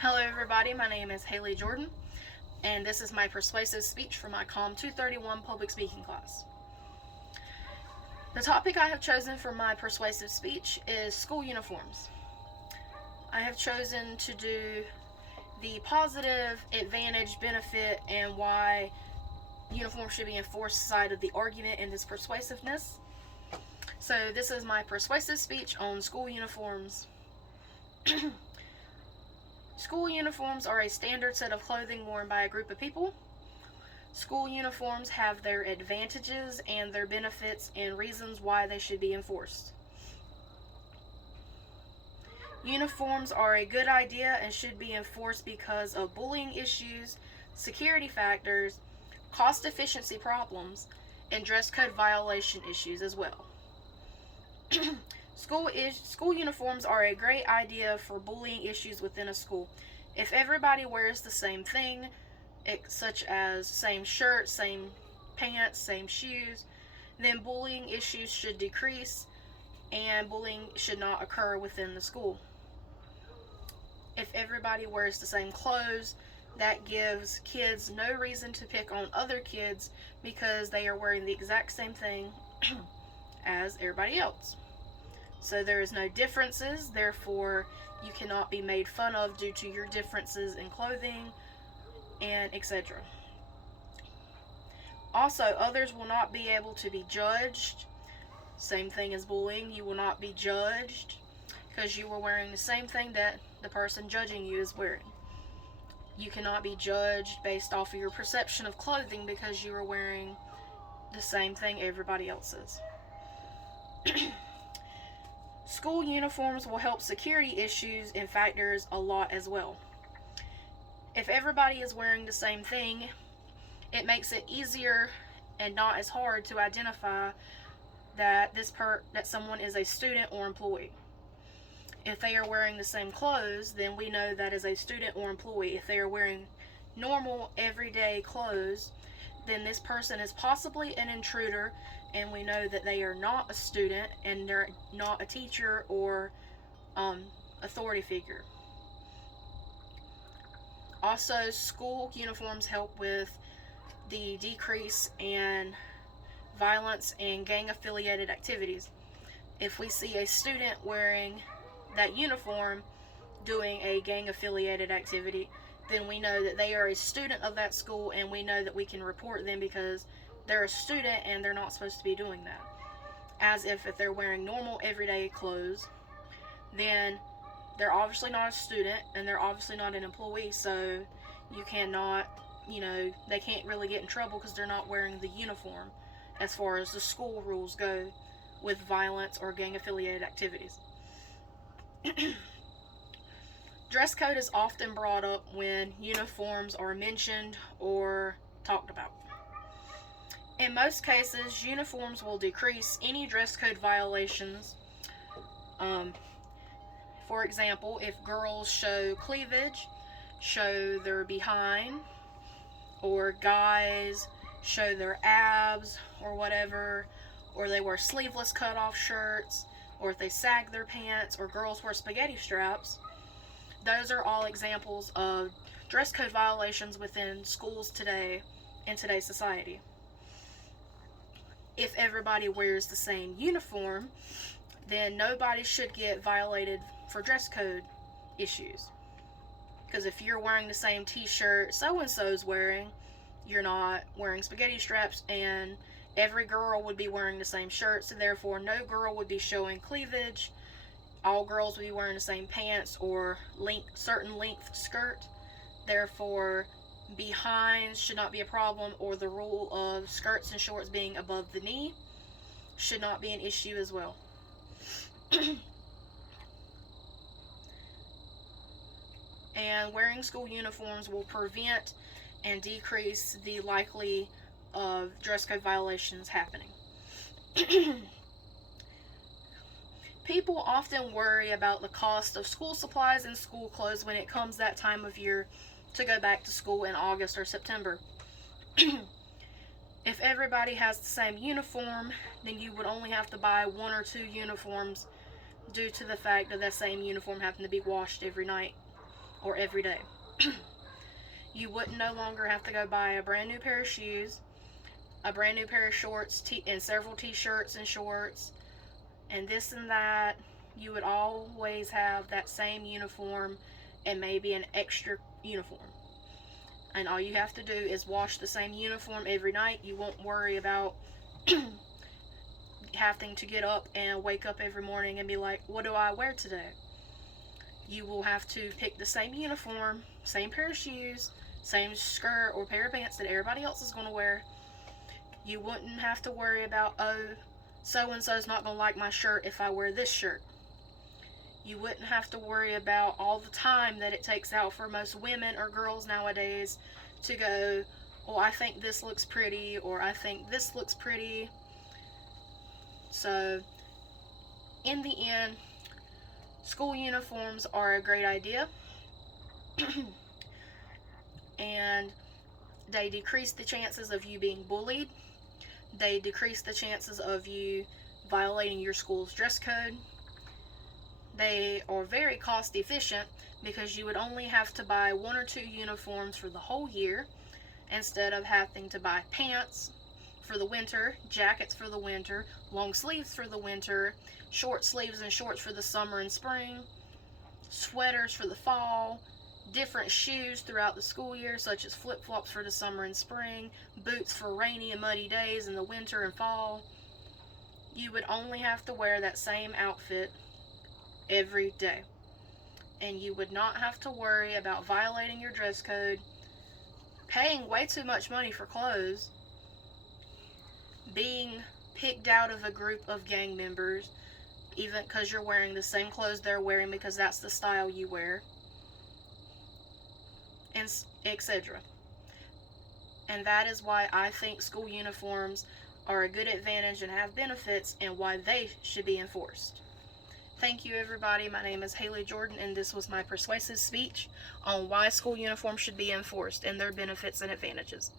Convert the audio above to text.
Hello everybody, my name is Haley Jordan, and this is my persuasive speech for my COM 231 public speaking class. The topic I have chosen for my persuasive speech is school uniforms. I have chosen to do the positive, advantage, benefit, and why uniforms should be enforced side of the argument in this persuasiveness. So this is my persuasive speech on school uniforms. School uniforms are a standard set of clothing worn by a group of people. School uniforms have their advantages and their benefits and reasons why they should be enforced. Uniforms are a good idea and should be enforced because of bullying issues, security factors, cost efficiency problems, and dress code violation issues as well. School uniforms are a great idea for bullying issues within a school. If everybody wears the same thing, such as same shirt, same pants, same shoes, then bullying issues should decrease and bullying should not occur within the school. If everybody wears the same clothes, that gives kids no reason to pick on other kids because they are wearing the exact same thing as everybody else. So there is no differences, therefore you cannot be made fun of due to your differences in clothing and etc. Also, others will not be able to be judged. Same thing as bullying, you will not be judged because you were wearing the same thing that the person judging you is wearing. You cannot be judged based off of your perception of clothing because you are wearing the same thing everybody else is. School uniforms will help security issues and factors a lot as well. If everybody is wearing the same thing, it makes it easier and not as hard to identify that someone is a student or employee. If they are wearing the same clothes, then we know that is a student or employee. If they are wearing normal everyday clothes, then this person is possibly an intruder, and we know that they are not a student and they're not a teacher or authority figure. Also, school uniforms help with the decrease in violence and gang affiliated activities. If we see a student wearing that uniform doing a gang affiliated activity, then we know that they are a student of that school, and we know that we can report them because they're a student and they're not supposed to be doing that. As if they're wearing normal everyday clothes, then they're obviously not a student and they're obviously not an employee, so you cannot, they can't really get in trouble because they're not wearing the uniform as far as the school rules go with violence or gang affiliated activities. Dress code is often brought up when uniforms are mentioned or talked about. In most cases, uniforms will decrease any dress code violations. For example, if girls show cleavage, show their behind, or guys show their abs or whatever, or they wear sleeveless cutoff shirts, or if they sag their pants, or girls wear spaghetti straps, those are all examples of dress code violations within schools today in today's society. If everybody wears the same uniform, then nobody should get violated for dress code issues. Because if you're wearing the same t-shirt so-and-so's wearing, you're not wearing spaghetti straps, and every girl would be wearing the same shirt, so therefore no girl would be showing cleavage. All girls would be wearing the same pants or certain length skirt. Therefore, behinds should not be a problem, or the rule of skirts and shorts being above the knee should not be an issue as well. And wearing school uniforms will prevent and decrease the likely of dress code violations happening. People often worry about the cost of school supplies and school clothes when it comes that time of year to go back to school in August or September. If everybody has the same uniform, then you would only have to buy 1 or 2 uniforms due to the fact that that same uniform happened to be washed every night or every day. You wouldn't no longer have to go buy a brand new pair of shoes, a brand new pair of shorts, and several t-shirts and shorts, and this and that. You would always have that same uniform and maybe an extra uniform. And all you have to do is wash the same uniform every night. You won't worry about having to get up and wake up every morning and be like, what do I wear today? You will have to pick the same uniform, same pair of shoes, same skirt or pair of pants that everybody else is going to wear. You wouldn't have to worry about, oh, so-and-so's not going to like my shirt if I wear this shirt. You wouldn't have to worry about all the time that it takes out for most women or girls nowadays to go, oh, I think this looks pretty, or I think this looks pretty. So, in the end, school uniforms are a great idea. And they decrease the chances of you being bullied. They decrease the chances of you violating your school's dress code. They are very cost efficient because you would only have to buy 1 or 2 uniforms for the whole year instead of having to buy pants for the winter, jackets for the winter, long sleeves for the winter, short sleeves and shorts for the summer and spring, sweaters for the fall, different shoes throughout the school year such as flip-flops for the summer and spring, boots for rainy and muddy days in the winter and fall. You would only have to wear that same outfit every day. And you would not have to worry about violating your dress code, paying way too much money for clothes, being picked out of a group of gang members, even because you're wearing the same clothes they're wearing because that's the style you wear, and etc. And that is why I think school uniforms are a good advantage and have benefits, and why they should be enforced. Thank you, everybody. My name is Haley Jordan, and this was my persuasive speech on why school uniforms should be enforced and their benefits and advantages.